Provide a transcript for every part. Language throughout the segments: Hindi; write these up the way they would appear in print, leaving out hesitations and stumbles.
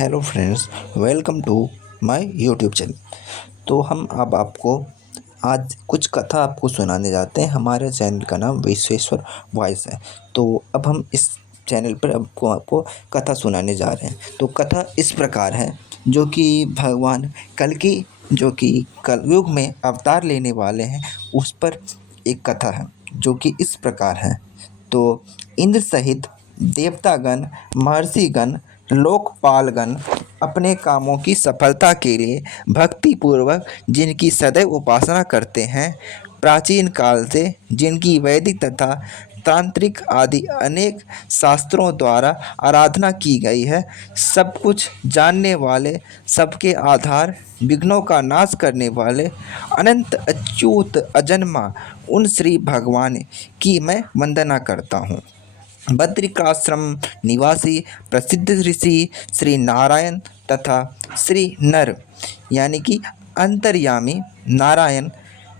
Hello friends, welcome to my YouTube channel. तो हम अब आपको आज कुछ कथा आपको सुनाने जाते हैं। हमारे चैनल का नाम विश्वेश्वर वॉइस है। तो अब हम इस चैनल पर आपको कथा सुनाने जा रहे हैं। तो कथा इस प्रकार है, जो कि भगवान कल्कि जो कि कलयुग में अवतार लेने वाले हैं, उस पर एक कथा है जो कि इस प्रकार है। तो इंद्र सहित देवतागण, महर्षिगण, लोकपालगण अपने कामों की सफलता के लिए भक्तिपूर्वक जिनकी सदैव उपासना करते हैं, प्राचीन काल से जिनकी वैदिक तथा तांत्रिक आदि अनेक शास्त्रों द्वारा आराधना की गई है, सब कुछ जानने वाले, सबके आधार, विघ्नों का नाश करने वाले, अनंत अच्युत अजन्मा उन श्री भगवान की मैं वंदना करता हूँ। बद्रिकाश्रम निवासी प्रसिद्ध ऋषि श्री नारायण तथा श्री नर यानी कि अंतर्यामी नारायण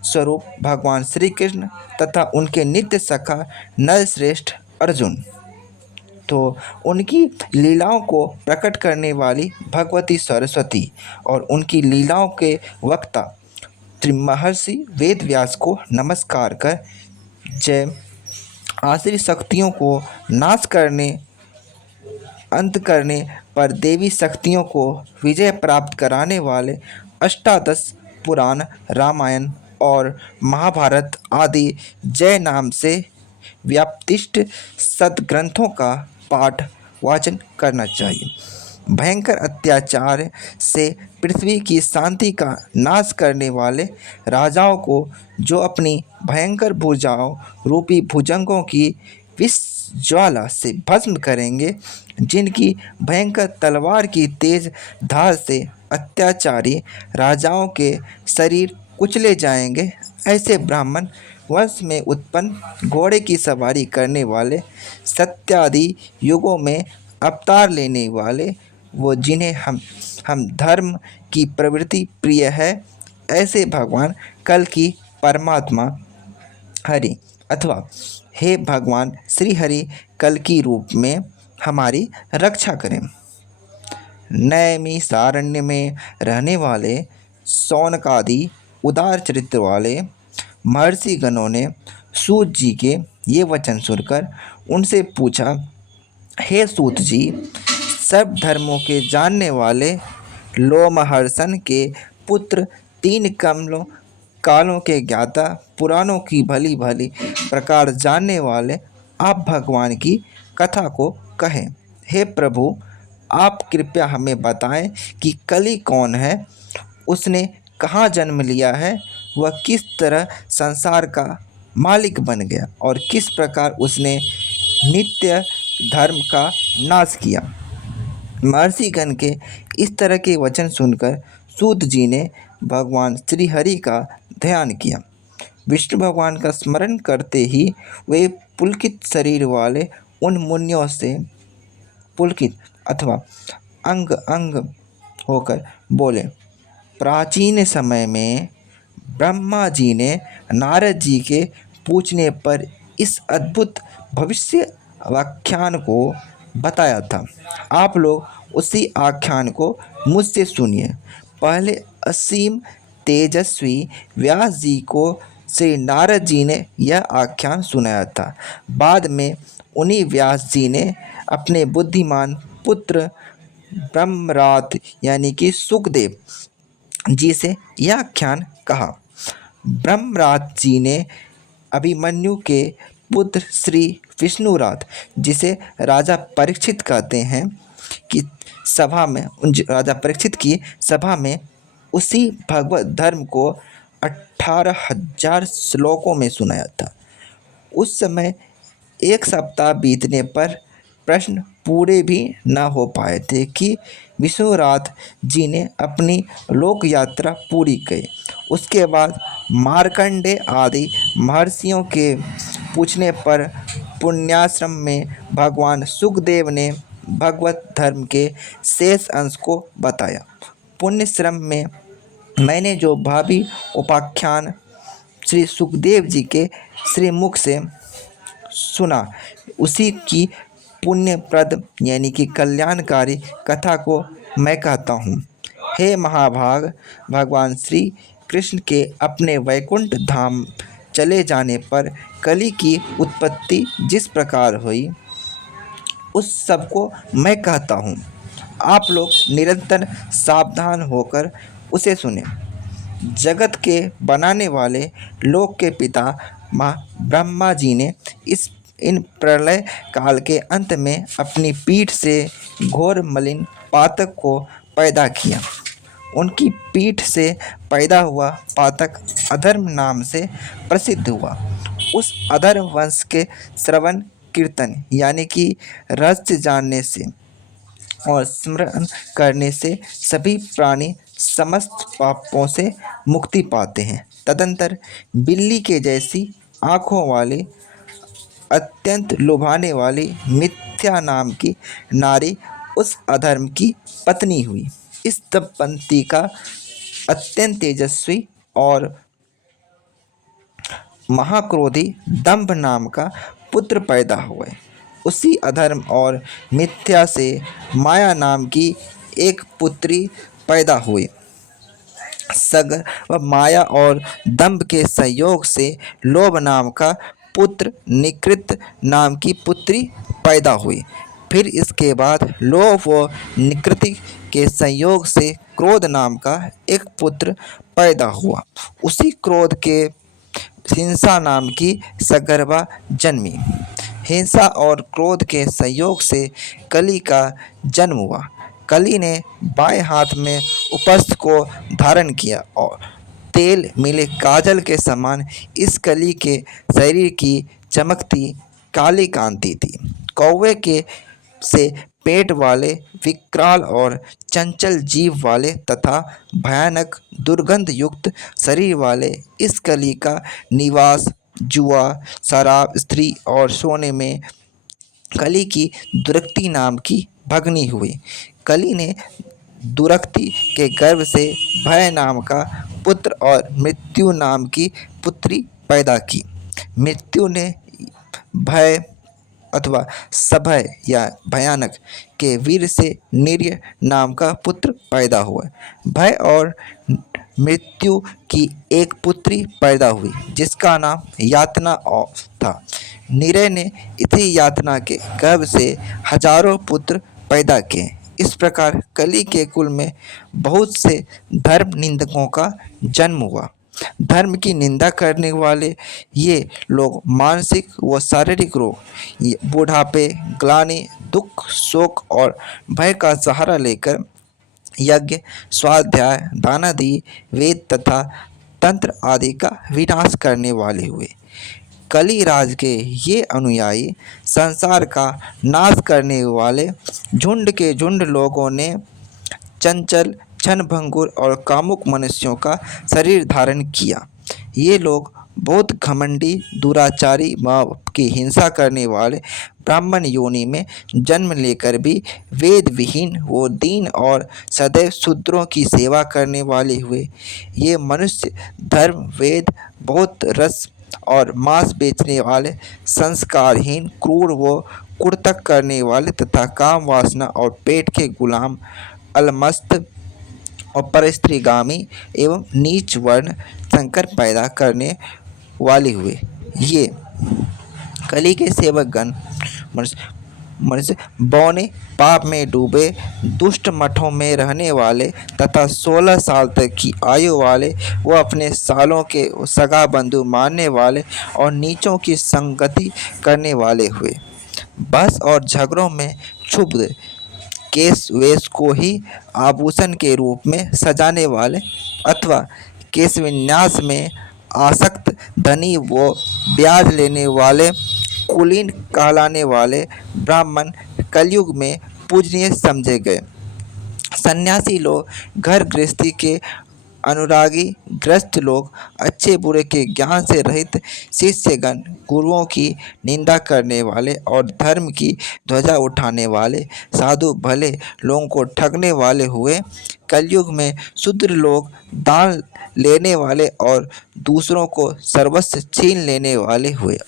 स्वरूप भगवान श्री कृष्ण तथा उनके नित्य सखा नरश्रेष्ठ अर्जुन, तो उनकी लीलाओं को प्रकट करने वाली भगवती सरस्वती और उनकी लीलाओं के वक्ता महर्षि वेद व्यास को नमस्कार कर जय। आश्रित शक्तियों को नाश करने, अंत करने पर देवी शक्तियों को विजय प्राप्त कराने वाले अष्टादश पुराण, रामायण और महाभारत आदि जय नाम से व्याप्तिष्ट सद्ग्रंथों का पाठ वाचन करना चाहिए। भयंकर अत्याचार से पृथ्वी की शांति का नाश करने वाले राजाओं को, जो अपनी भयंकर भुजाओं रूपी भुजंगों की विष ज्वाला से भस्म करेंगे, जिनकी भयंकर तलवार की तेज धार से अत्याचारी राजाओं के शरीर कुचले जाएंगे, ऐसे ब्राह्मण वंश में उत्पन्न घोड़े की सवारी करने वाले, सत्यादि युगों में अवतार लेने वाले, वो जिन्हें हम धर्म की प्रवृत्ति प्रिय है, ऐसे भगवान कल की परमात्मा हरि अथवा हे भगवान श्री हरि कल की रूप में हमारी रक्षा करें। नैमिषारण्य में रहने वाले शौनकादि उदार चरित्र वाले महर्षि गणों ने सूत जी के ये वचन सुनकर उनसे पूछा, हे सूत जी, सब धर्मों के जानने वाले, लोमहर्षण के पुत्र, तीन कमलों कालों के ज्ञाता, पुराणों की भली भली प्रकार जानने वाले, आप भगवान की कथा को कहें। हे प्रभु, आप कृपया हमें बताएं कि कली कौन है, उसने कहाँ जन्म लिया है, वह किस तरह संसार का मालिक बन गया और किस प्रकार उसने नित्य धर्म का नाश किया। महर्षिगण के इस तरह के वचन सुनकर सूत जी ने भगवान श्री हरि का ध्यान किया। विष्णु भगवान का स्मरण करते ही वे पुलकित शरीर वाले उन मुनियों से पुलकित अथवा अंग अंग होकर बोले, प्राचीन समय में ब्रह्मा जी ने नारद जी के पूछने पर इस अद्भुत भविष्य व्याख्यान को बताया था। आप लोग उसी आख्यान को मुझसे सुनिए। पहले असीम तेजस्वी व्यास जी को श्री नारद जी ने यह आख्यान सुनाया था। बाद में उन्हीं व्यास जी ने अपने बुद्धिमान पुत्र ब्रह्मरात यानी कि सुखदेव जी से यह आख्यान कहा। ब्रह्मरात जी ने अभिमन्यु के पुत्र श्री विष्णुरात, जिसे राजा परीक्षित कहते हैं, कि सभा में राजा परीक्षित की सभा में उसी भगवत धर्म को 18,000 श्लोकों में सुनाया था। उस समय एक सप्ताह बीतने पर प्रश्न पूरे भी न हो पाए थे कि विष्णुरात जी ने अपनी लोक यात्रा पूरी की। उसके बाद मार्कंडे आदि महर्षियों के पूछने पर पुण्याश्रम में भगवान सुखदेव ने भगवत धर्म के शेष अंश को बताया। पुण्यश्रम में मैंने जो भावी उपाख्यान श्री सुखदेव जी के श्री मुख से सुना, उसी की पुण्यप्रद यानी कि कल्याणकारी कथा को मैं कहता हूँ। हे महाभाग, भगवान श्री कृष्ण के अपने वैकुंठ धाम चले जाने पर कली की उत्पत्ति जिस प्रकार हुई, उस सब को मैं कहता हूँ। आप लोग निरंतर सावधान होकर उसे सुने। जगत के बनाने वाले लोक के पिता माँ ब्रह्मा जी ने इस इन प्रलय काल के अंत में अपनी पीठ से घोर मलिन पातक को पैदा किया। उनकी पीठ से पैदा हुआ पातक अधर्म नाम से प्रसिद्ध हुआ। उस अधर्म वंश के श्रवण कीर्तन यानी कि रहस्य जानने से और स्मरण करने से सभी प्राणी समस्त पापों से मुक्ति पाते हैं। तदंतर बिल्ली के जैसी आँखों वाली अत्यंत लुभाने वाली मिथ्या नाम की नारी उस अधर्म की पत्नी हुई। इस दंपति का अत्यंत तेजस्वी और महाक्रोधी दंभ नाम का पुत्र पैदा हुए। उसी अधर्म और मिथ्या से माया नाम की एक पुत्री पैदा हुई। सगर व माया और दंभ के संयोग से लोभ नाम का पुत्र, निकृत नाम की पुत्री पैदा हुई। फिर इसके बाद लोभ व निकृति के संयोग से क्रोध नाम का एक पुत्र पैदा हुआ। उसी क्रोध के हिंसा नाम की सगर्भा जन्मी। हिंसा और क्रोध के संयोग से कली का जन्म हुआ। कली ने बाएं हाथ में उपस्थ को धारण किया और तेल मिले काजल के समान इस कली के शरीर की चमकती काली कांति थी। कौवे के से पेट वाले, विकराल और चंचल जीव वाले तथा भयानक दुर्गंध युक्त शरीर वाले इस कली का निवास जुआ, शराब, स्त्री और सोने में कली की दुरक्ति नाम की भगनी हुई। कली ने दुरक्ति के गर्भ से भय नाम का पुत्र और मृत्यु नाम की पुत्री पैदा की। मृत्यु ने भय अथवा सभय या भयानक के वीर से निर्य नाम का पुत्र पैदा हुआ। भय और मृत्यु की एक पुत्री पैदा हुई जिसका नाम यातना था। निरय ने इसी यातना के गर्भ से हजारों पुत्र पैदा किए। इस प्रकार कली के कुल में बहुत से धर्म निंदकों का जन्म हुआ। धर्म की निंदा करने वाले ये लोग मानसिक व शारीरिक रोग, बुढ़ापे, ग्लानि, दुख, शोक और भय का सहारा लेकर यज्ञ, स्वाध्याय, दानादि, वेद तथा तंत्र आदि का विनाश करने वाले हुए। कली राज के ये अनुयायी संसार का नाश करने वाले झुंड के झुंड लोगों ने चंचल, क्षणभंगुर और कामुक मनुष्यों का शरीर धारण किया। ये लोग बहुत घमंडी, दुराचारी, माँ की हिंसा करने वाले ब्राह्मण योनि में जन्म लेकर भी वेद विहीन व दीन और सदैव शूद्रों की सेवा करने वाले हुए। ये मनुष्य धर्म, वेद, बहुत रस और मांस बेचने वाले, संस्कारहीन, क्रूर व कुर्तक करने वाले तथा काम वासना और पेट के गुलाम, अलमस्त और परस्त्रीगामी एवं नीच वर्ण संकर पैदा करने वाले हुए। ये कली के सेवकगण मनुष्य बौने, पाप में डूबे, दुष्ट मठों में रहने वाले तथा 16 साल तक की आयु वाले व अपने सालों के सगा बंधु मानने वाले और नीचों की संगति करने वाले हुए। बस और झगड़ों में क्षुब्ध, केश वेश को ही आभूषण के रूप में सजाने वाले अथवा केश विन्यास में आसक्त, धनी व ब्याज लेने वाले, कुलीन कहलाने वाले ब्राह्मण कलयुग में पूजनीय समझे गए। सन्यासी लोग, घर गृहस्थी के अनुरागी ग्रस्त लोग, अच्छे बुरे के ज्ञान से रहित शिष्यगण, गुरुओं की निंदा करने वाले और धर्म की ध्वजा उठाने वाले, साधु भले लोगों को ठगने वाले हुए। कलयुग में शूद्र लोग दान लेने वाले और दूसरों को सर्वस्व छीन लेने वाले हुए।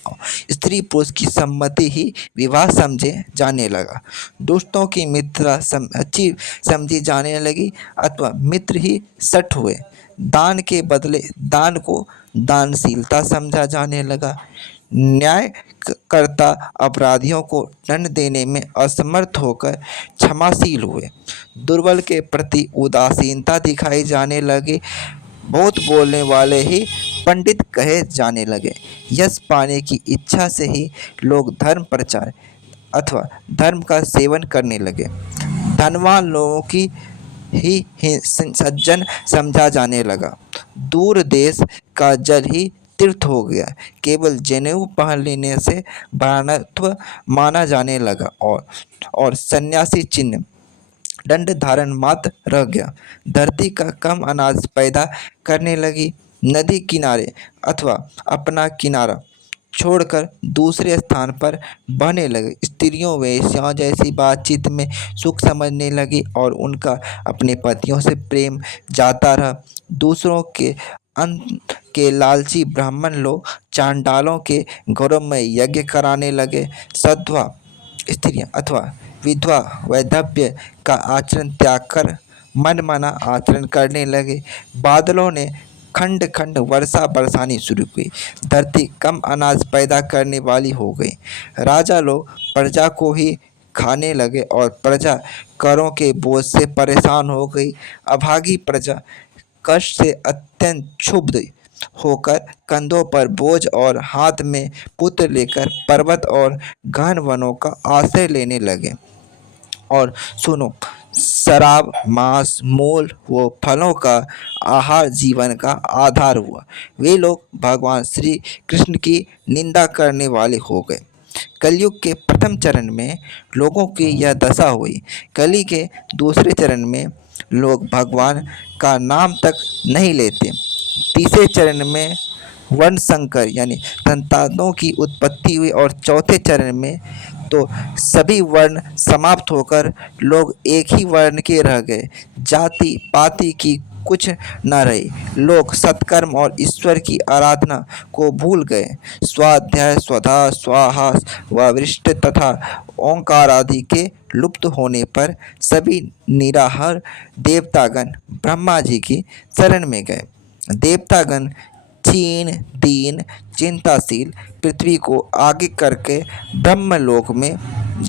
स्त्री पुरुष की सम्मति ही विवाह समझे जाने लगा। दोस्तों की मित्रता अच्छी समझी जाने लगी अथवा मित्र ही सट हुए। दान के बदले दान को दानशीलता समझा जाने लगा। न्यायकर्ता अपराधियों को दंड देने में असमर्थ होकर क्षमाशील हुए। दुर्बल के प्रति उदासीनता दिखाई जाने लगी। बहुत बोलने वाले ही पंडित कहे जाने लगे। यश पाने की इच्छा से ही लोग धर्म प्रचार अथवा धर्म का सेवन करने लगे। धनवान लोगों की ही सज्जन समझा जाने लगा। दूर देश का जल ही तीर्थ हो गया। केवल जनेऊ पहन लेने से ब्राह्मणत्व माना जाने लगा और सन्यासी चिन्ह दंड धारण मात्र रह गया। धरती का कम अनाज पैदा करने लगी। नदी किनारे अथवा अपना किनारा छोड़कर दूसरे स्थान पर बहने लगे। स्त्रियों वेश्याओं जैसी बातचीत में सुख समझने लगी और उनका अपने पतियों से प्रेम जाता रहा। दूसरों के अन्न के लालची ब्राह्मण लोग चांडालों के घरों में यज्ञ कराने लगे। सधवा स्त्रियां अथवा विधवा वैधव्य का आचरण त्याग कर मनमाना आचरण करने लगे। बादलों ने खंड खंड वर्षा बरसानी शुरू की। धरती कम अनाज पैदा करने वाली हो गई। राजा लोग प्रजा को ही खाने लगे और प्रजा करों के बोझ से परेशान हो गई। अभागी प्रजा कष्ट से अत्यंत क्षुब्ध होकर कंधों पर बोझ और हाथ में पुत्र लेकर पर्वत और घन वनों का आश्रय लेने लगे। और सुनो, शराब मांस मूल व फलों का आहार जीवन का आधार हुआ। वे लोग भगवान श्री कृष्ण की निंदा करने वाले हो गए। कलयुग के प्रथम चरण में लोगों की यह दशा हुई। कली के दूसरे चरण में लोग भगवान का नाम तक नहीं लेते। तीसरे चरण में वर्ण संकर यानी संतानों की उत्पत्ति हुई और चौथे चरण में तो सभी वर्ण समाप्त होकर लोग एक ही वर्ण के रह गए। जाति पाति की कुछ न रही। लोग सत्कर्म और ईश्वर की आराधना को भूल गए। स्वाध्याय स्वधा स्वाहा व वृष्ट तथा ओंकार आदि के लुप्त होने पर सभी निराहार देवतागण ब्रह्मा जी की शरण में गए। देवतागण क्षीण दीन चिंताशील पृथ्वी को आगे करके ब्रह्मलोक में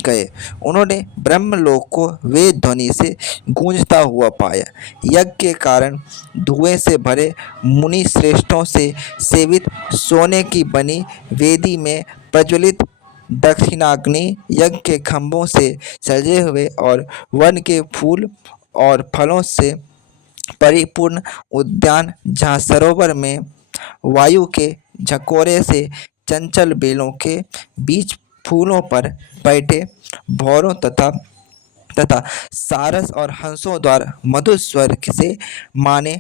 गए। उन्होंने ब्रह्मलोक को वेद ध्वनि से गूंजता हुआ पाया। यज्ञ के कारण धुएं से भरे मुनि श्रेष्ठों से सेवित सोने की बनी वेदी में प्रज्वलित दक्षिणाग्नि यज्ञ के खंभों से सजे हुए और वन के फूल और फलों से परिपूर्ण उद्यान, जहाँ सरोवर में वायु के झकोरे से चंचल बेलों के बीच फूलों पर बैठे भौरों तथा सारस और हंसों द्वारा मधुर स्वर से माने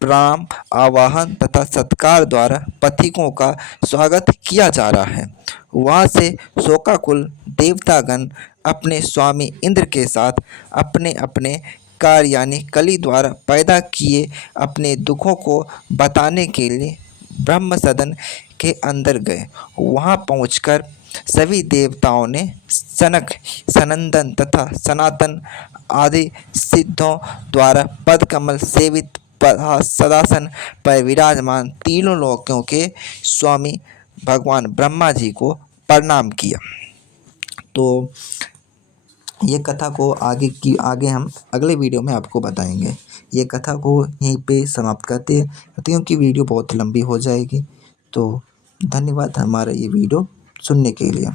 प्रणाम आवाहन तथा सत्कार द्वारा पथिकों का स्वागत किया जा रहा है। वहाँ से शोकाकुल देवतागण अपने स्वामी इंद्र के साथ अपने अपने कार्य यानी कली द्वारा पैदा किए अपने दुखों को बताने के लिए ब्रह्म सदन के अंदर गए। वहाँ पहुंचकर सभी देवताओं ने सनक सनंदन तथा सनातन आदि सिद्धों द्वारा पद कमल सेवित सदासन पर विराजमान तीनों लोकों के स्वामी भगवान ब्रह्मा जी को प्रणाम किया। तो ये कथा को आगे हम अगले वीडियो में आपको बताएंगे। ये कथा को यहीं पे समाप्त करते हैं क्योंकि वीडियो बहुत लंबी हो जाएगी। तो धन्यवाद हमारा ये वीडियो सुनने के लिए।